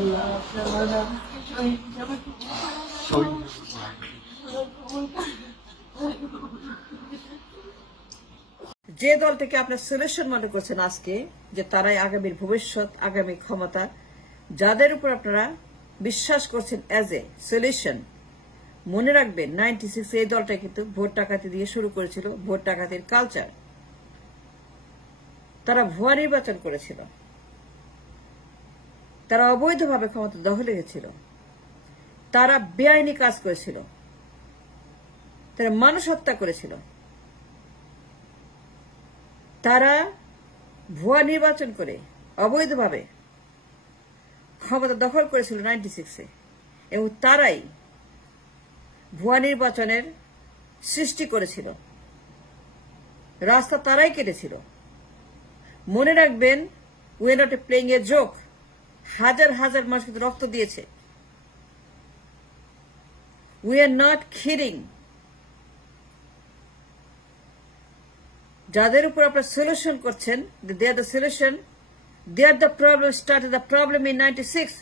যে দলটিকে আপনার সলিউশন মনে করছেন আজকে, যে তারাই আগামীর ভবিষ্যৎ, আগামী ক্ষমতা, যাদের উপর আপনারা বিশ্বাস করছেন অ্যাজ এ সলিউশন, মনে রাখবেন 96 এই দলটা কিন্তু ভোট ডাকাতি দিয়ে শুরু করেছিল, ভোট ডাকাতির কালচার। তারা ভুয়া নির্বাচন করেছিল, তারা অবৈধভাবে ক্ষমতা দখলে গেছিল, তারা বেআইনি কাজ করেছিল, তারা মানুষ হত্যা করেছিল, তারা ভুয়া নির্বাচন করে অবৈধভাবে ক্ষমতা দখল করেছিল 96-এ, এবং তারাই ভুয়া নির্বাচনের সৃষ্টি করেছিল, রাস্তা তারাই কেটেছিল। মনে রাখবেন, we are not playing a joke. হাজার হাজার মানুষ কিন্তু রক্ত দিয়েছে। We are not kidding. যাদের উপর আপনারা সলিউশন করছেন, they are the solution, they are the problem, started the problem in 96।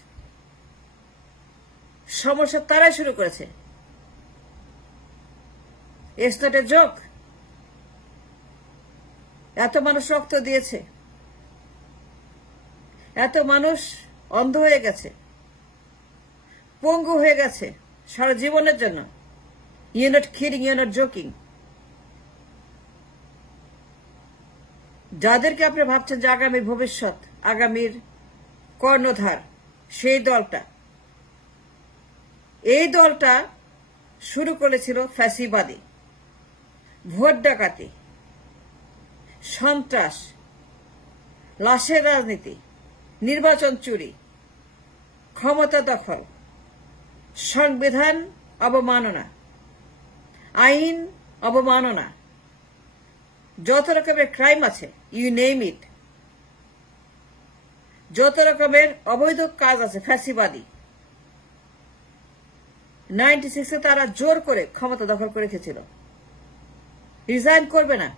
সমস্যা তারাই শুরু করেছে। It's not a joke. এত মানুষ রক্ত দিয়েছে, এত মানুষ অন্ধ হয়ে গেছে, পঙ্গু হয়ে গেছে সারা জীবনের জন্য। You are not kidding, you are not joking. যাদেরকে আপনি ভাবছেন যে আগামীর ভবিষ্যৎ, আগামীর কর্ণধার, সেই দলটা, এই দলটা শুরু করেছিল ফ্যাসিবাদী, ভোট ডাকাতি, সন্ত্রাস, লাশের রাজনীতি, নির্বাচন চুরি, ক্ষমতা দখল, সংবিধান অবমাননা, আইন অবমাননা, যত রকমের ক্রাইম আছে, ইউ নেম ইট, যত রকমের অবৈধ কাজ আছে ফ্যাসিবাদী। 96-এ তারা জোর করে ক্ষমতা দখল করে রেখেছিল। রিজাইন করবে না,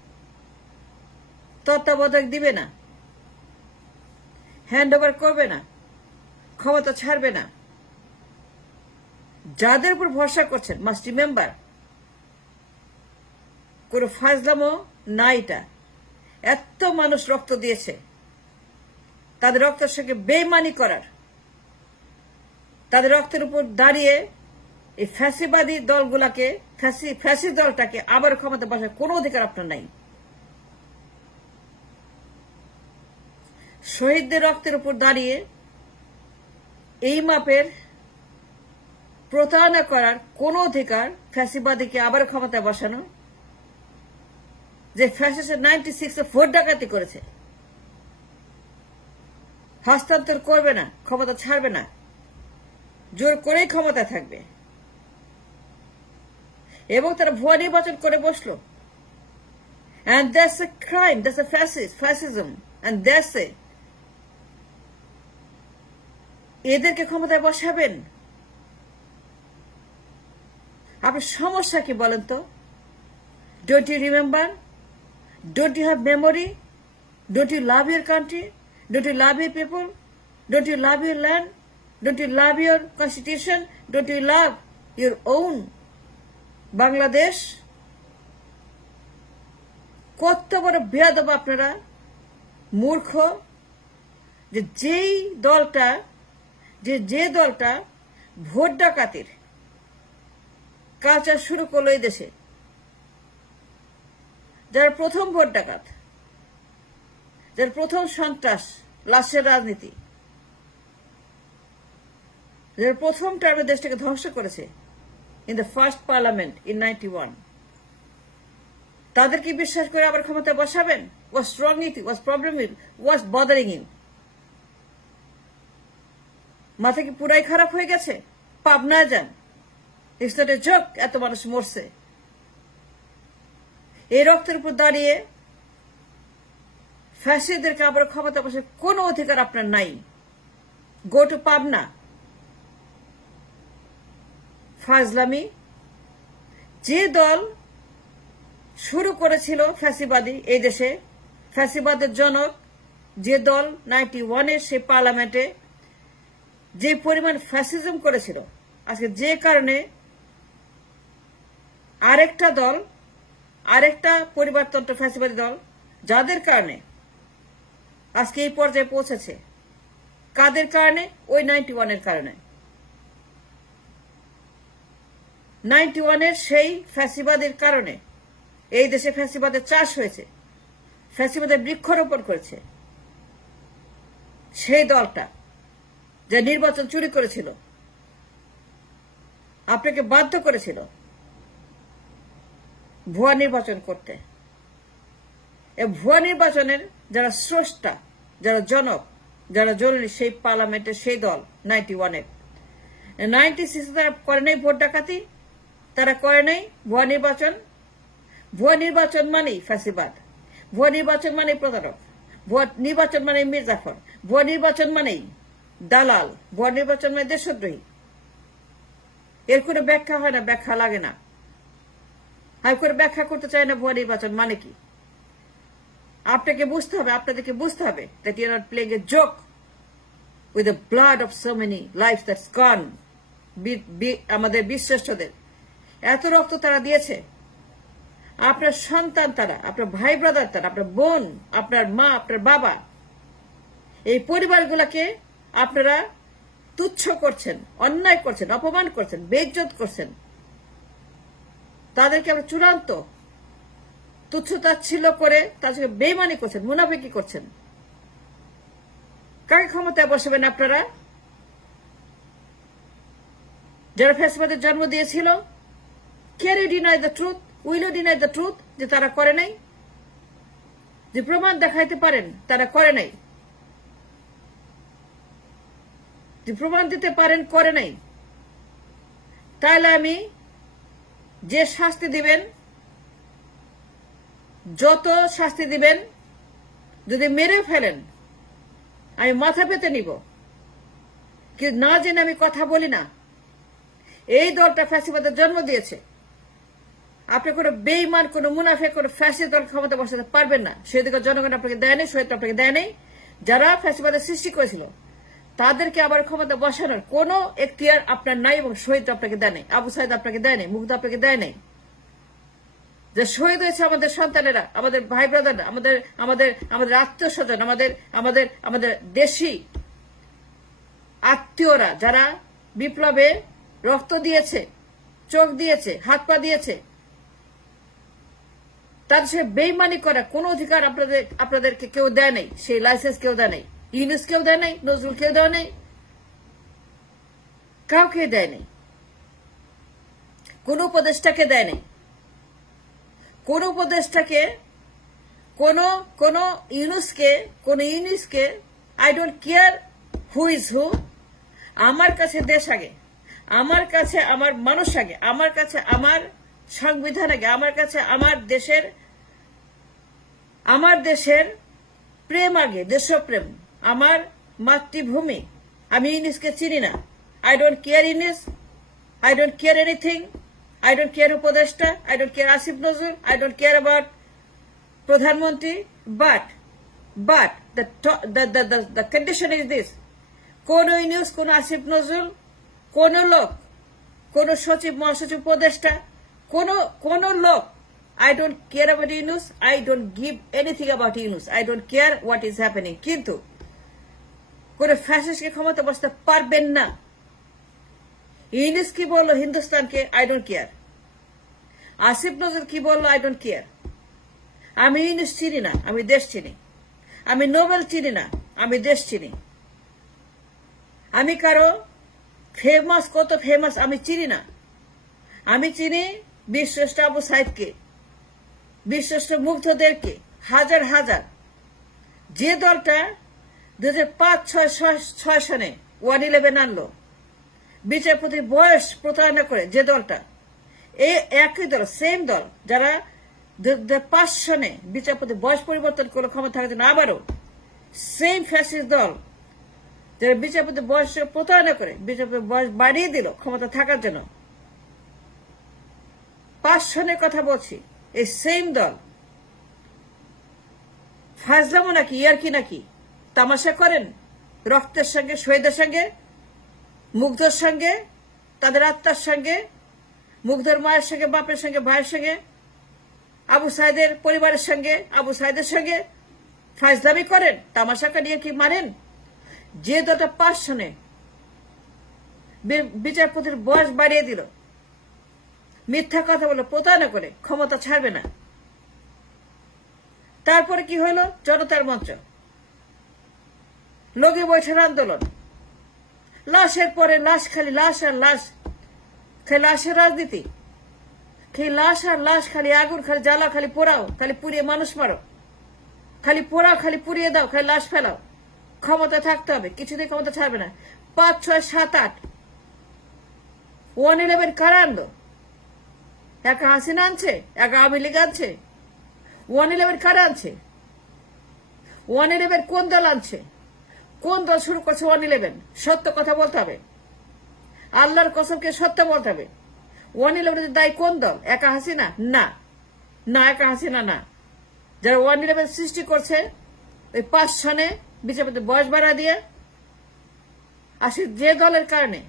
তত্ত্বাবধায়ক দিবে না, হ্যান্ড ওভার করবে না, ক্ষমতা ছাড়বে না। যাদের উপর ভরসা করছেন, মাস্ট রিমেম্বার, কোন ফাজলামো না এটা। এত মানুষ রক্ত দিয়েছে, তাদের রক্তের সঙ্গে বেইমানি করার, তাদের রক্তের উপর দাঁড়িয়ে এই ফ্যাসিবাদী দলগুলাকে, ফ্যাসি দলটাকে আবার ক্ষমতা বসার কোন অধিকার আপনার নাই। শহীদদের রক্তের উপর দাঁড়িয়ে এই মাপের প্রতারণা করার কোন অধিকার ফ্যাসিবাদীকে আবার ক্ষমতায় বসানো, যে ফ্যাসিস্ট 96-এ ভোট ডাকাতি করেছে, হস্তান্তর করবে না, ক্ষমতা ছাড়বে না, জোর করেই ক্ষমতা থাকবে। এবং তারা ভুয়া নির্বাচন করে বসলো। And that's a crime, that's a fascism, and that's it. এদেরকে ক্ষমতায় বসাবেন? আপনার সমস্যা কি বলেন তো? Don't you remember? Don't you have memory? Don't you love your country? Don't you love your people? Don't you love your land? Don't you love your constitution? Don't you love your own Bangladesh? কত বড় বেয়াদব আপনারা, মূর্খ। যে দলটা vote ডাকাতির culture শুরু করলো এই দেশে, যারা প্রথম ভোট ডাকাত, যারা প্রথম সন্ত্রাস, লাশের রাজনীতি, যারা প্রথম টার্মে দেশটাকে ধ্বংস করেছে in the first parliament in 91, তাদেরকে বিশ্বাস করে আবার ক্ষমতায় বসাবেন? What's wrong with you? What's problem with you? What's bothering you? মাথা কি পুরাই খারাপ হয়ে গেছে? পাবনায় যান, it's not a joke, এত মানুষ মরছে। এই রক্তের উপর দাঁড়িয়ে ফ্যাসিস্টদেরকে আবার ক্ষমতা বসার কোন অধিকার আপনার নাই। Go to Pabna. ফাজলামি। যে দল শুরু করেছিল ফ্যাসিবাদী এই দেশে, ফ্যাসিবাদের জনক যে দল 91-এর সেই পার্লামেন্টে যে পরিমাণ ফ্যাসিজম করেছিল, আজকে যে কারণে আরেকটা দল, আরেকটা পরিবারতন্ত্র ফ্যাসিবাদী দল, যাদের কারণে আজকে এই পর্যায়ে পৌঁছেছে, কাদের কারণে? ওই 91-এর কারণে। 91-এর সেই ফ্যাসিবাদের কারণে এই দেশে ফ্যাসিবাদের চাষ হয়েছে, ফ্যাসিবাদের বৃক্ষরোপণ করেছে সেই দলটা, যে নির্বাচন চুরি করেছিল, আপনাকে বাধ্য করেছিল ভুয়া নির্বাচন করতে। এই ভুয়া নির্বাচনের যারা স্রষ্টা, যারা জনক, যারা জরুরি, সেই পার্লামেন্টের সেই দল 91-এর। 96-এ তারা করে নাই ভোট ডাকাতি, তারা করে নাই ভুয়া নির্বাচন। ভুয়া নির্বাচন মানেই ফ্যাসিবাদ, ভুয়া নির্বাচন মানেই প্রতারক, ভুয়া নির্বাচন মানেই মির্জাফর, ভুয়া নির্বাচন মানেই দালাল, ভুয়া নির্বাচন মানে দেশদ্রোহী। এর কোনো ব্যাখ্যা হয় না, ব্যাখ্যা লাগে না। আমি করে ব্যাখ্যা করতে চাই না ভুয়া নির্বাচন মানে কি। আপনাকে বুঝতে হবে, আপনাদেরকে বুঝতে হবে that you are not playing a joke with the blood of so many lives that's gone. আমাদের বীরশ্রেষ্ঠদের এত রক্ত তারা দিয়েছে, আপনার সন্তান তারা, আপনার ভাই ব্রাদার তারা, আপনার বোন, আপনার মা, আপনার বাবা, এই পরিবারগুলোকে আপনারা তুচ্ছ করছেন, অন্যায় করছেন, অপমান করছেন, বেইজ্জত করছেন। তাদেরকে আপনারা চূড়ান্ত তুচ্ছতাচ্ছিল্য করে তাদেরকে বেইমানি করছেন, মুনাফিকি করছেন। কাকে ক্ষমতায় বসাবেন আপনারা? যারা ফ্যাসিবাদের জন্ম দিয়েছিল, can you deny the truth? Will you deny the truth যে তারা করে নাই? যে প্রমাণ দেখাইতে পারেন তারা করে নাই, যে প্রমাণ দিতে পারেন করে নাই, তাহলে আমি যে শাস্তি দিবেন, যত শাস্তি দিবেন, যদি মেরে ফেলেন আমি মাথা পেতে নিব, কিন্তু না জেনে আমি কথা বলি না। এই দলটা ফ্যাসিবাদের জন্ম দিয়েছে। আপনি কোনো বেইমান, কোনো মুনাফিক, কোনো ফ্যাসিস্ট দল ক্ষমতা বসাতে পারবেন না। সেদিকে জনগণ আপনাকে দেয় নাই, শহীদ আপনাকে দেয় নাই। যারা ফ্যাসিবাদের সৃষ্টি করেছিল তাদেরকে আবার ক্ষমতা বসানোর কোনো এখতিয়ার আপনার নাই, এবং শহীদ আপনাকে দেয় নাই, আবু সাইদ আপনাকে দেয় নাই, মুগ্ধ আপনাকে দেয় নাই। যে শহীদ হয়েছে আমাদের সন্তানেরা, আমাদের ভাই ব্রাদাররা, আমাদের আমাদের আমাদের আত্মীয় স্বজন, আমাদের আমাদের আমাদের দেশি আত্মীয়রা, যারা বিপ্লবে রক্ত দিয়েছে, চোখ দিয়েছে, হাত পা দিয়েছে, তার সে বেইমানি করা কোন অধিকার আপনাদেরকে কেউ দেয় নাই। সেই লাইসেন্স কেউ দেয় নাই, ইউনুস কেউ দেয় নাই, নজরুল কেউ দেয় নাই, কাউকে দেয় নাই, কোন উপদেষ্টাকে দেয় নাই, কোন উপদেষ্টাকে, কোন ইউনুসকে I don't care who is who. আমার কাছে দেশ আগে, আমার কাছে আমার মানুষ আগে, আমার কাছে আমার সংবিধান আগে, আমার কাছে আমার দেশের প্রেম আগে, দেশপ্রেম, আমার মাতৃভূমি। আমি ইউনুসকে চিনি না। I don't care Yunus, I don't care anything, I don't care উপদেষ্টা, I don't care Asif Nazrul, I don't care about প্রধানমন্ত্রী, but the condition is this: কোন ইউনুস, কোন আসিফ নজরুল, কোন লোক, কোন সচিব, মহাসচিব, উপদেষ্টা, কোন লোক, I don't care about Yunus, I don't give anything about Yunus, I don't care what is happening. কিন্তু কোন ফ্যাসিস্টকে ক্ষমতা বসাতে পারবেন না। ইউনুস কি বললো হিন্দুস্তানকে, I don't care. Asif Nazrul কি বললো, আই ডোন্ট কেয়ার। আমি ইউনুস চিনি না, আমি দেশ চিনি। আমি নোবেল চিনি না, আমি দেশ চিনি। আমি কারো ফেমাস, কত ফেমাস আমি চিনি না। আমি চিনি বীরশ্রেষ্ঠ আবু সাইদকে, বীরশ্রেষ্ঠ মুগ্ধদেরকে, হাজার হাজার। যে দলটা 2005-6 সনে 111 আনলো, বিচারপতি বয়স প্রতারণা করে, যে দলটা, এই একই দল, সেম দল, যারা 2005 সনে বিচারপতি বয়স পরিবর্তন করলো ক্ষমতা থাকার জন্য, আবারও সেম ফ্যাসিস্ট দল, যারা বিচারপতি বয়স প্রতারণা করে বিচারপতি বয়স বাড়িয়ে দিল ক্ষমতা থাকার জন্য। 5 সনের কথা বলছি। এই সেম দল ফাজলামো নাকি, ইয়ারকি নাকি, তামাশা করেন রক্তের সঙ্গে, শহীদের সঙ্গে। মুগ্ধর সঙ্গে, তাদের আত্মার সঙ্গে, মুগ্ধর মায়ের সঙ্গে, বাপের সঙ্গে, ভাইয়ের সঙ্গে, আবু সাইদের পরিবারের সঙ্গে, আবু সাইদের সঙ্গে ফাইজলামি করেন, তামাশা কাটিয়ে কি মারেন? যে দলটা 5 সনে বিচারপতির বয়স বাড়িয়ে দিল, মিথ্যা কথা বলে প্রতারণা করে ক্ষমতা ছাড়বে না। তারপরে কি হলো? জনতার মঞ্চ, লগি বৈঠের আন্দোলন, লাশের পরে লাশ, খালি লাশ আর লাশ, খালি লাশের রাজনীতি, খালি লাশ আর লাশ, খালি আগুন, খালি জ্বালা, খালি পোড়াও, খালি পুড়িয়ে মানুষ মারো, খালি পোড়াও, খালি পুড়িয়ে দাও, খালি লাশ ফেলাও। ক্ষমতা থাকতে হবে, কিছুতেই ক্ষমতা ছাড়বে না। 5, 6, 7, 8 111 কারা আনলো? একা হাসিনা আনছে? একা আওয়ামী লীগ আনছে? 111 কারা আনছে? 111 কোন দল আনছে? কোন দল শুরু করছে 111? সত্য কথা বলতে হবে, আল্লাহর কসমকে সত্য বলতে হবে। 111 দায়ী কোন দল? একা হাসিনা? না না, একা হাসিনা না। যারা 111 সৃষ্টি করছে, ওই 5 সনে বিচারপতি বয়স বাড়া দিয়ে আসে, যে দলের কারণে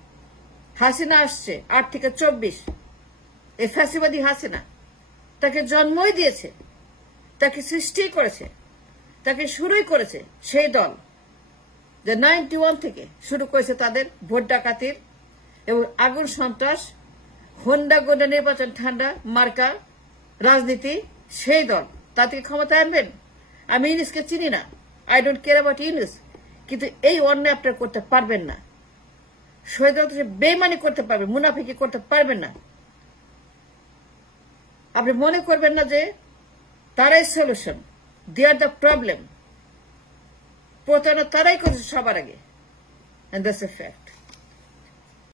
হাসিনা আসছে 8 থেকে 24, এই ফ্যাসিবাদী হাসিনা তাকে জন্মই দিয়েছে, তাকে সৃষ্টি করেছে, তাকে শুরুই করেছে সেই দল, যে 91 থেকে শুরু করেছে তাদের ভোট ডাকাতির এবং আগুন সন্ত্রাস, হোন্ডা গোন্ডা নির্বাচন ঠান্ডা মার্কা রাজনীতি। সেই দল তাদেরকে ক্ষমতায় আনবেন? আমি ইউনুসকে চিনি না, I don't care about Yunus, কিন্তু এই অন্যায় আপনারা করতে পারবেন না। শহীদ বেইমানি করতে পারবেন, মুনাফিকি করতে পারবেন না। আপনি মনে করবেন না যে তারাই solution, they are the problem. প্রতারণা তারাই করেছে সবার আগে, এন্ড দ্যাটস এ ফ্যাক্ট।